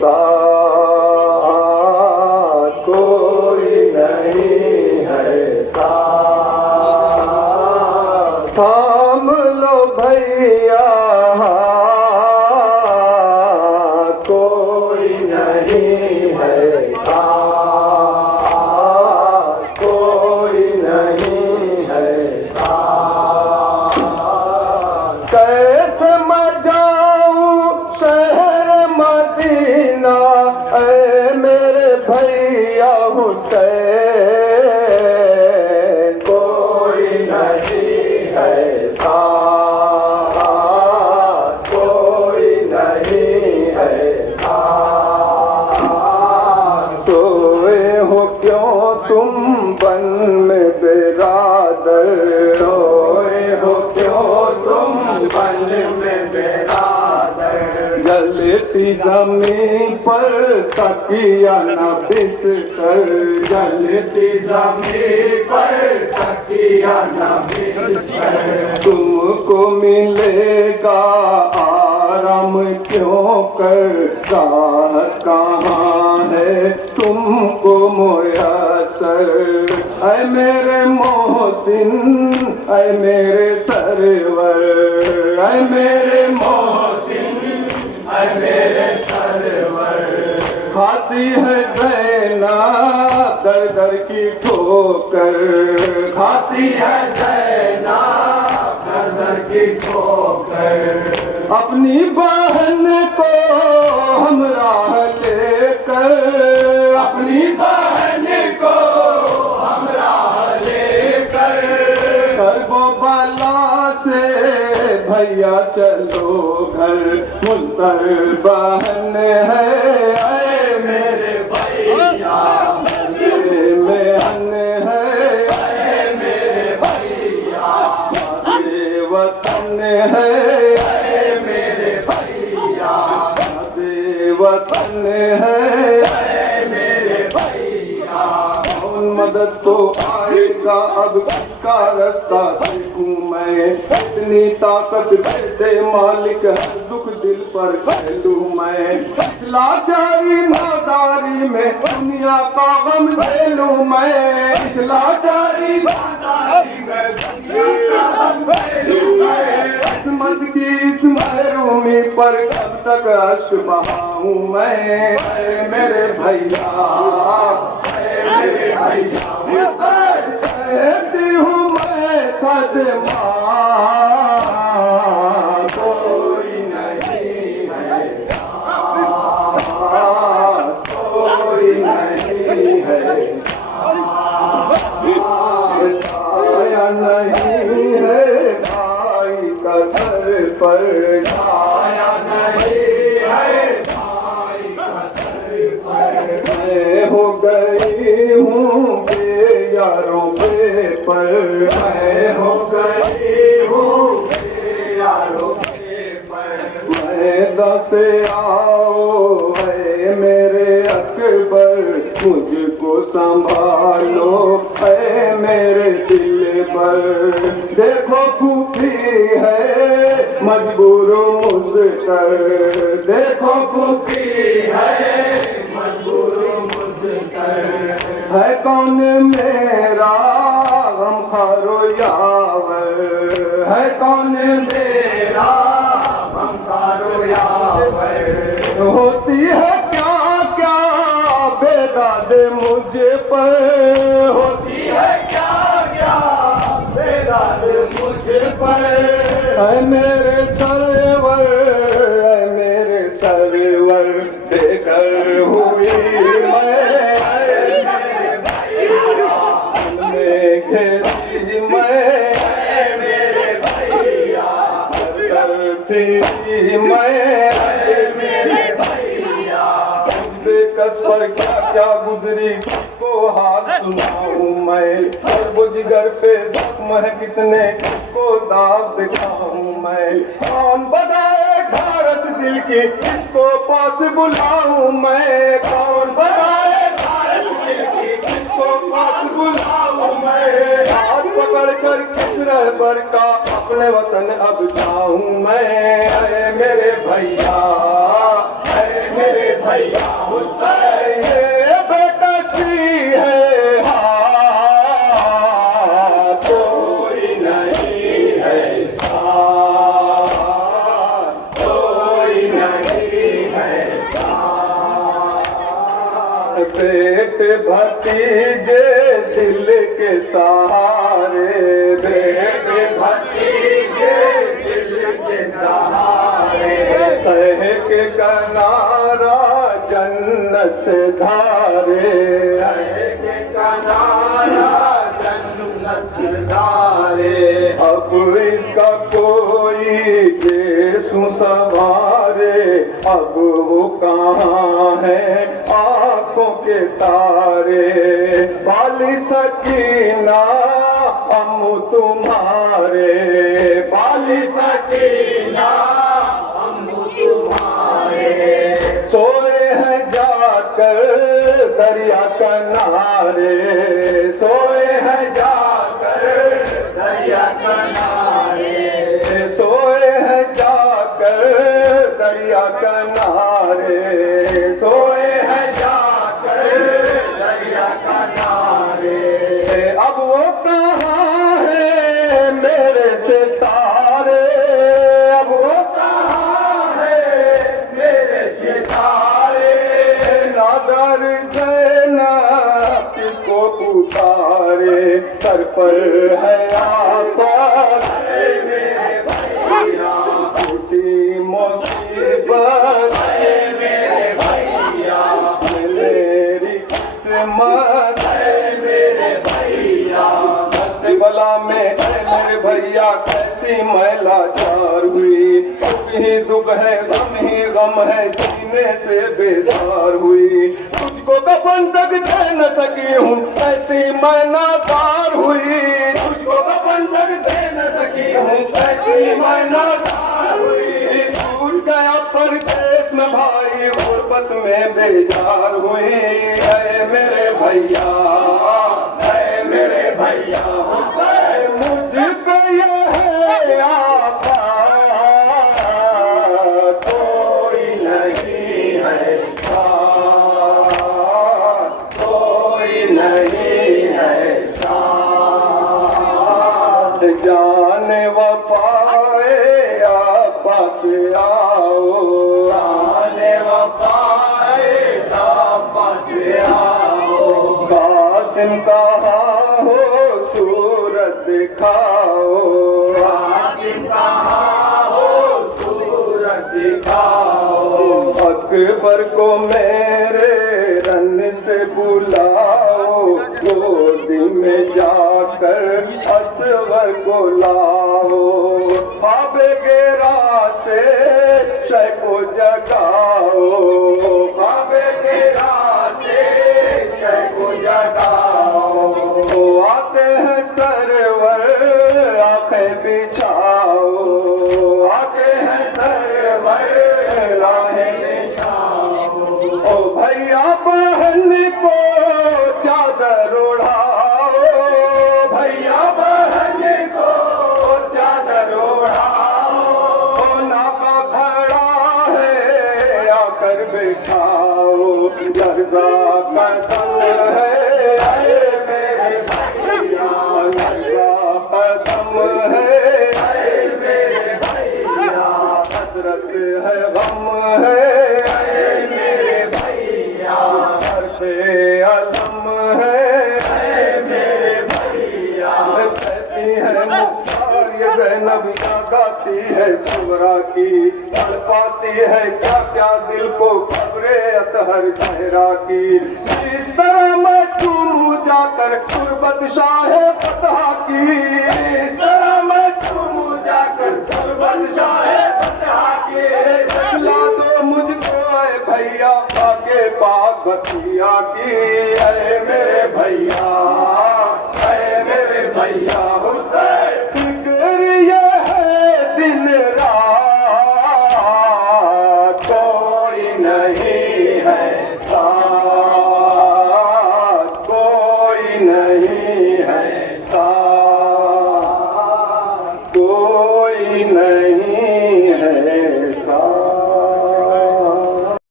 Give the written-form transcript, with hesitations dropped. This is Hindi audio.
साथ, कोई नहीं है साथ। थाम लो भैया हाथ, कोई नहीं है साथ, कोई नहीं है साथ। कैसे मैं जाऊं शहर मदीना, ऐ मेरे भैया हुसैन, कोई नहीं है साथ, कोई नहीं है साथ। सोए हो क्यों तुम बन में बिरादर, सोए हो क्यों तुम बन में बिरादर। जलती जमीन पर तकिया न बिस्तर, जलती जमीन पर तकिया न बिस्तर। तुमको मिलेगा आराम क्यों कर, राहत कहाँ है तुमको मुयस्सर। ऐ मेरे मोहसिन, ऐ मेरे सरवर, ऐ मेरे मोहसिन, ऐ मेरे सरवर। खाती है ज़ैनब दर दर की ठोकर, खाती है ज़ैनब दर दर की ठोकर। अपनी बहन को हमराह लेकर, अपनी बहन को हमराह लेकर। करबो बला से भैया चलो घर, मुस्तर बहन है ऐ मेरे भैया, मेरे बहन है ऐ मेरे भैया। मेरे वतन है ऐ मेरे भैया, मेरे वतन है ऐ मेरे भैया। कौन मदद तो आएगा अब, किसका रास्ता देखूं मैं। इतनी ताकत दे दे मालिक, हर दुख दिल पर सहलूं मैं। इस लाचारी नादारी में दुनिया का गम ले लूं मैं। इस लाचारी नादारी में दुनिया का गम ले लूं मैं। किस्मत की इस महरूमी पर कब तक अश्क बहाऊं मैं। ऐ मेरे भैया, ऐ मेरे भैया, सहती हूँ मैं सदमा, कोई नहीं है साथ, कोई नहीं है साथ। साया नहीं है भाई का सर पर, साया नहीं है भाई का सर पर। मैं हो गई हूँ यारों पे पर, मैं हो गई हूँ यारों पे पर। मैदा से आओ है मेरे अकबर, मुझको संभालो है मेरे दिल पर। देखो भूखी है मजबूर मुझकर, देखो भूखी है मजबूर मुझकर। है कौन मेरा गमखारो यावर, है कौन मेरा गमखारो यावर। होती है क्या क्या बेदाद मुझ पर, होती है क्या क्या बेदाद मुझ पर। है मेरे सरवर, है मेरे सरवर, बेघर हुई मैं घेरी मैं, मेरे भैया मैं मेरे भैया। कस पर क्या क्या गुजरी किसको हाल सुनाऊं मैं। और वो जिगर पे जख्म है कितने किसको दाग दिखाऊं मैं। कौन बताए ढारस दिल की किसको पास बुलाऊं मैं। कौन बताए ढारस दिल की किसको पास बुलाऊं मैं। हाथ पकड़ कर किस रहबर का अपने वतन अब जाऊं मैं। ऐ मेरे भैया, ऐ मेरे भैया हुसैन, ये बेटा सी है हाँ, कोई नहीं है साथ, कोई नहीं है साथ। बेट भतीजे दिल के सहारे, बेट भतीजे दिल के सहारे, सह के किनारा जन्नत से धारे, सह के किनारा जन्नत से धारे। अब इसका कोई यीशु संवारे, अब वो कहाँ है आँखों के तारे। बाली सकीना हम तुम्हारे, बाली सकीना हम तुम्हारे, सोए हैं जाकर दरिया किनारे, सोए हैं जाकर दरिया किनारे, सोए हैं जाकर दरिया किनारे, सोए हैं जाकर दरिया किनारे। अब वो कहाँ है मेरे सितारे, अब वो कहाँ है मेरे सितारे। नादर देना किसको पुकारे, सर पर है आफत मेरे भैया, टूटी मुसीबत मेरे भैया, मेरी किस्मत मेरे भैया, बला में मेरे भैया कैसी मैं लाचार हुई। दुख ही दुख है गम ही गम है, जीने से बेजार हुई। तुझको कफन तक दे न सकी हूँ ऐसी मैं नादार हुई, तुझको कफन तक दे न सकी हूँ ऐसी मैं नादार हुई। टूट गया परदेश में भाई, गुर्बत में बेजार हुई। अरे मेरे भैया, अरे मेरे भैया हुसैन, मुझ पे ये है आफत, कोई नहीं है साथ, कोई नहीं है साथ। जाने वफाए आप पास आओ, जाने वफाए आप पास आओ। कासिम कहाँ हो सूरत दिखाओ, कासिम कहाँ हो सूरत दिखाओ। अकबर को मेरे रन से बुलाओ, गोदी में जाकर असवर को लाओ। ख्वाबे गेरा से शय को जगाओ, ख्वाबे गेरा से शय को जगाओ। आते हैं सरवर आंखें बिछाओ, आते हैं सरवर राहें बिछाओ। ओ भैया बहन को चादर ओढ़ाओ, भैया बहन को चादर ओढ़ाओ। नाका खड़ा है आकर बिठाओ, लर्जा कदम है आए मेरे भैया, लर्जा कदम है आए मेरे भैया। हसरत है गम है आए मेरे भैया, घर पे अलम है आए मेरे भैया। कहती है मुख्तार ये ज़ैनब क्या गाती है सुमरा की, पढ़ पाती है क्या क्या दिल को खबरे अतहर जहरा की। इस तरह मैं चूमू जाकर कुर्बत शाह फतह की, इस तरह मैं चूमू जाकर कुर्बत शाह फतह की। दिला दो मुझको ऐ भैया आगे पाक बतिया की। अरे मेरे भैया, अरे मेरे भैया हुसैन, फिक्र ये है दिन रात कोई नहीं